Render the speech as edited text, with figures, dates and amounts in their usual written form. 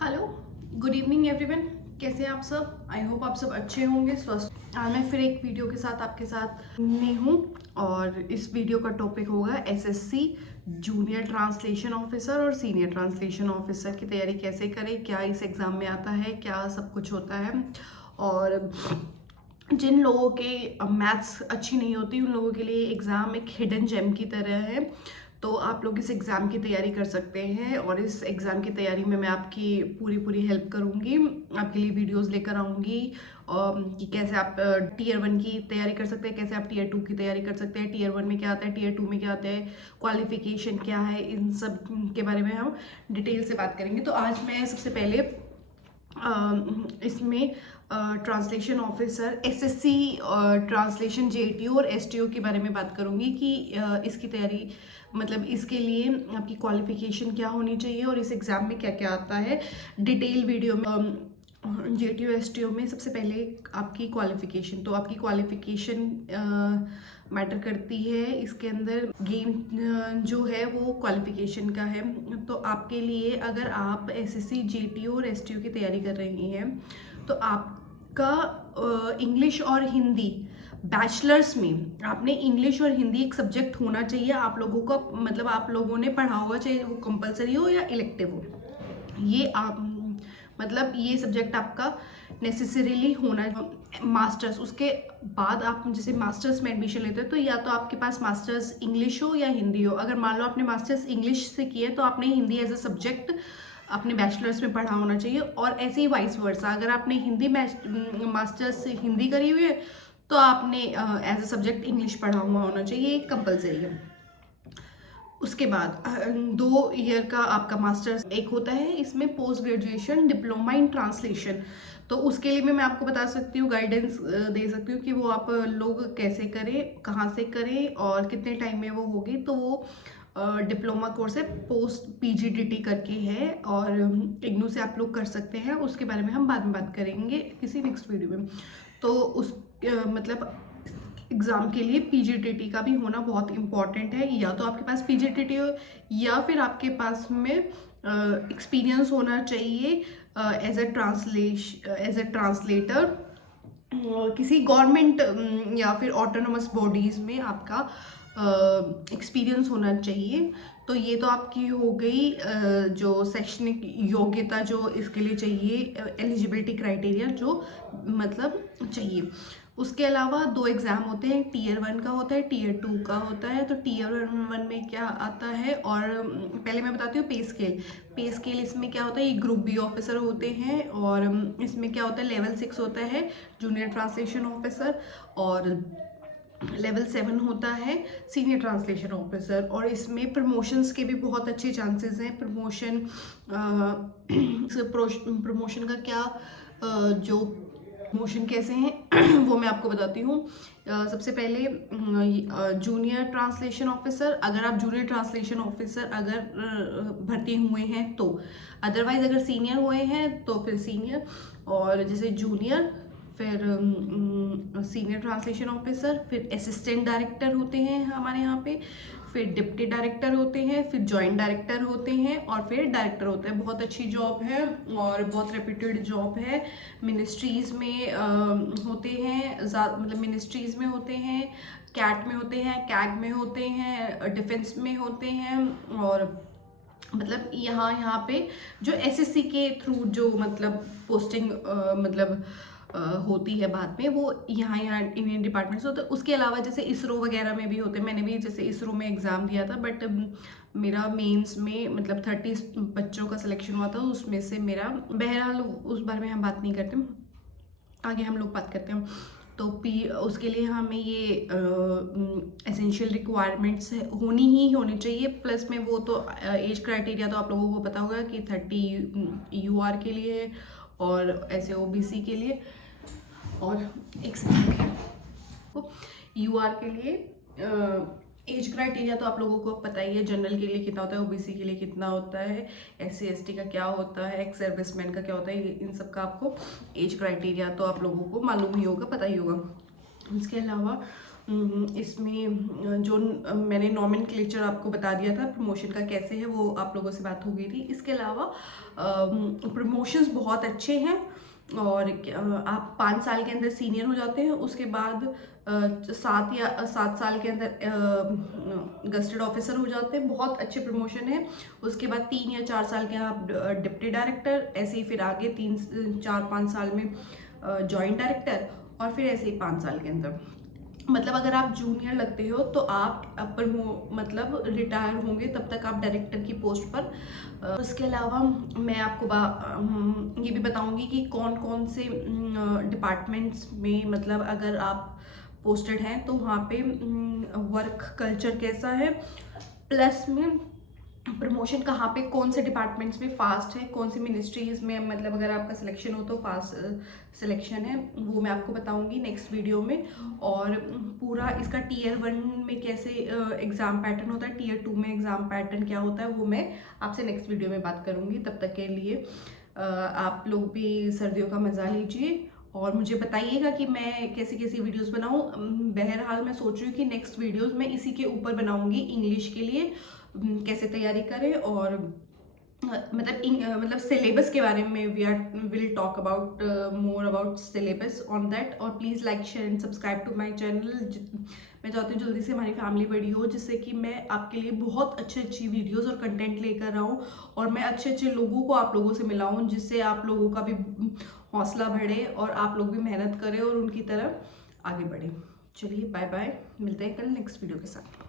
Hello, good evening everyone. कैसे हैं आप सब? आई होप आप सब अच्छे होंगे, स्वस्थ। आज मैं फिर एक वीडियो के साथ आपके साथ में हूँ और इस वीडियो का टॉपिक होगा एसएससी जूनियर ट्रांसलेशन ऑफिसर और सीनियर ट्रांसलेशन ऑफिसर की तैयारी कैसे करें, क्या इस एग्ज़ाम में आता है, क्या सब कुछ होता है। और जिन लोगों के मैथ्स अच्छी नहीं होती उन लोगों के लिए एग्ज़ाम एक हिडन जेम की तरह है। तो आप लोग इस एग्ज़ाम की तैयारी कर सकते हैं और इस एग्ज़ाम की तैयारी में मैं आपकी पूरी हेल्प करूँगी। आपके लिए वीडियोस लेकर आऊँगी कि कैसे आप टीयर 1 की तैयारी कर सकते हैं, कैसे आप टीयर 2 की तैयारी कर सकते हैं, टीयर 1 में क्या आता है, टीयर 2 में क्या आता है, क्वालिफिकेशन क्या है, इन सब के बारे में हम डिटेल से बात करेंगे। तो आज मैं सबसे पहले इसमें translation officer SSC translation JTO और एसटीओ के बारे में बात करूंगी कि इसकी तैयारी मतलब इसके लिए आपकी क्वालिफिकेशन क्या होनी चाहिए और इस एग्ज़ाम में क्या क्या आता है डिटेल वीडियो में। जेटीओ एसटीओ में सबसे पहले आपकी क्वालिफिकेशन, तो आपकी क्वालिफिकेशन मैटर करती है। इसके अंदर गेम जो है वो क्वालिफिकेशन का है। तो आपके लिए अगर आप एसएससी जेटीओ और एसटीओ की तैयारी कर रही हैं तो आपका इंग्लिश और हिंदी बैचलर्स में आपने इंग्लिश और हिंदी एक सब्जेक्ट होना चाहिए आप लोगों का, मतलब आप लोगों ने पढ़ा होगा, चाहे वो कंपलसरी हो या इलेक्टिव हो। ये आप मतलब ये सब्जेक्ट आपका नेसेसरीली होना। मास्टर्स उसके बाद आप जैसे मास्टर्स में एडमिशन लेते हो तो या तो आपके पास मास्टर्स इंग्लिश हो या हिंदी हो। अगर मान लो आपने मास्टर्स इंग्लिश से किया है तो आपने हिंदी एज अ सब्जेक्ट अपने बैचलर्स में पढ़ा होना चाहिए, और ऐसे ही वाइस वर्सा अगर आपने हिंदी मास्टर्स हिंदी करी हुई है तो आपने एज अ सब्जेक्ट इंग्लिश पढ़ा हुआ होना चाहिए, ये कंपलसरी है। उसके बाद 2 ईयर का आपका मास्टर्स एक होता है, इसमें post graduation diploma in translation. तो उसके लिए मैं आपको बता सकती हूँ, गाइडेंस दे सकती हूँ कि वो आप लोग कैसे करें, कहाँ से करें और कितने टाइम में वो होगी। तो वो डिप्लोमा कोर्स है, पोस्ट पीजीडीटी करके है और इग्नू से आप लोग कर सकते हैं। उसके बारे में हम बाद में बात करेंगे किसी नेक्स्ट वीडियो में। तो उस मतलब एग्ज़ाम के लिए पीजीटीटी का भी होना बहुत इम्पॉर्टेंट है। या तो आपके पास पीजीटीटी हो या फिर आपके पास में एक्सपीरियंस होना चाहिए एज अ ट्रांसलेटर किसी गवर्नमेंट या फिर ऑटोनोमस बॉडीज़ में आपका एक्सपीरियंस होना चाहिए। तो ये तो आपकी हो गई जो शैक्षणिक योग्यता जो इसके लिए चाहिए, एलिजिबिलिटी क्राइटेरिया जो मतलब चाहिए। उसके अलावा 2 एग्ज़ाम होते हैं, टीयर 1 का होता है, टीयर 2 का होता है। तो टीयर 1 में क्या आता है, और पहले मैं बताती हूँ पे स्केल। पे स्केल इसमें क्या होता है, ये ग्रुप बी ऑफिसर होते हैं और इसमें क्या होता है, लेवल 6 होता है जूनियर ट्रांसलेशन ऑफिसर और लेवल 7 होता है सीनियर ट्रांसलेशन ऑफिसर। और इसमें प्रमोशंस के भी बहुत अच्छे चांसेस हैं। प्रमोशन का क्या जो प्रमोशन कैसे हैं वो मैं आपको बताती हूँ। सबसे पहले जूनियर ट्रांसलेशन ऑफिसर, अगर आप जूनियर ट्रांसलेशन ऑफिसर अगर भर्ती हुए हैं तो, अदरवाइज अगर सीनियर हुए हैं तो फिर सीनियर, और जैसे जूनियर फिर सीनियर ट्रांसलेशन ऑफिसर, फिर असिस्टेंट डायरेक्टर होते हैं हमारे यहाँ पे, फिर डिप्टी डायरेक्टर होते हैं, फिर जॉइंट डायरेक्टर होते हैं और फिर डायरेक्टर होते हैं। बहुत अच्छी जॉब है और बहुत रेप्यूटेड जॉब है। मिनिस्ट्रीज़ में होते हैं, मतलब मिनिस्ट्रीज़ में होते हैं, कैट में होते हैं, कैग में होते हैं, डिफेंस में होते हैं। और मतलब यहाँ पे जो एसएससी के थ्रू जो मतलब पोस्टिंग मतलब होती है बाद में, वो यहाँ इंडियन डिपार्टमेंट्स होते हैं। उसके अलावा जैसे इसरो वगैरह में भी होते हैं। मैंने भी जैसे इसरो में एग्ज़ाम दिया था, बट मेरा मेंस में मतलब 30 बच्चों का सिलेक्शन हुआ था, उसमें से मेरा, बहरहाल उस बारे में हम बात नहीं करते, आगे हम लोग बात करते हैं। तो उसके लिए हमें ये एसेंशियल रिक्वायरमेंट्स होनी चाहिए। प्लस में वो तो एज क्राइटेरिया तो आप लोगों को पता होगा कि 30 यूआर के लिए है और ऐसे ओबीसी के लिए, और एक सेकंड, यूआर के लिए एज क्राइटेरिया तो आप लोगों को पता ही है। जनरल के लिए कितना होता है, ओबीसी के लिए कितना होता है, एससी एसटी का क्या होता है, एक्स सर्विसमैन का क्या होता है, इन सब का आपको एज क्राइटेरिया तो आप लोगों को मालूम ही होगा, पता ही होगा। इसके अलावा इसमें जो मैंने नॉमेनक्लेचर आपको बता दिया था प्रमोशन का कैसे है, वो आप लोगों से बात हो गई थी। इसके अलावा प्रमोशंस बहुत अच्छे हैं और आप 5 साल के अंदर सीनियर हो जाते हैं। उसके बाद 7 साल के अंदर गस्टेड ऑफिसर हो जाते हैं, बहुत अच्छे प्रमोशन है। उसके बाद 3 या 4 साल के आप डिप्टी डायरेक्टर, ऐसे ही फिर आगे 3-4-5 साल में जॉइंट डायरेक्टर, और फिर ऐसे ही 5 साल के अंदर, मतलब अगर आप जूनियर लगते हो तो आप मतलब रिटायर होंगे तब तक आप डायरेक्टर की पोस्ट पर। उसके अलावा मैं आपको ये भी बताऊंगी कि कौन कौन से डिपार्टमेंट्स में, मतलब अगर आप पोस्टेड हैं तो वहाँ पे वर्क कल्चर कैसा है, प्लस में प्रमोशन कहाँ पे, कौन से डिपार्टमेंट्स में फास्ट है, कौन सी मिनिस्ट्रीज में, मतलब अगर आपका सिलेक्शन हो तो फास्ट सिलेक्शन है, वो मैं आपको बताऊंगी नेक्स्ट वीडियो में। और पूरा इसका टीयर 1 में कैसे एग्ज़ाम पैटर्न होता है, टीयर 2 में एग्ज़ाम पैटर्न क्या होता है, वो मैं आपसे नेक्स्ट वीडियो में बात करूंगी। तब तक के लिए आप लोग भी सर्दियों का मज़ा लीजिए और मुझे बताइएगा कि मैं कैसी कैसी वीडियोस बनाऊं। बहरहाल मैं सोच रही हूँ कि नेक्स्ट वीडियोस मैं इसी के ऊपर बनाऊंगी, इंग्लिश के लिए कैसे तैयारी करें, और मतलब सिलेबस के बारे में will talk about more about syllabus on that. और please like share and subscribe to my channel. मैं चाहती हूँ जल्दी से हमारी फैमिली बड़ी हो, जिससे कि मैं आपके लिए बहुत अच्छी वीडियोस और कंटेंट लेकर आऊँ और मैं अच्छे लोगों को आप लोगों से मिलाऊँ, जिससे आप लोगों का भी हौसला बढ़े और आप लोग भी मेहनत करें और उनकी तरह आगे बढ़े। चलिए बाय बाय, मिलते हैं कल नेक्स्ट वीडियो के साथ।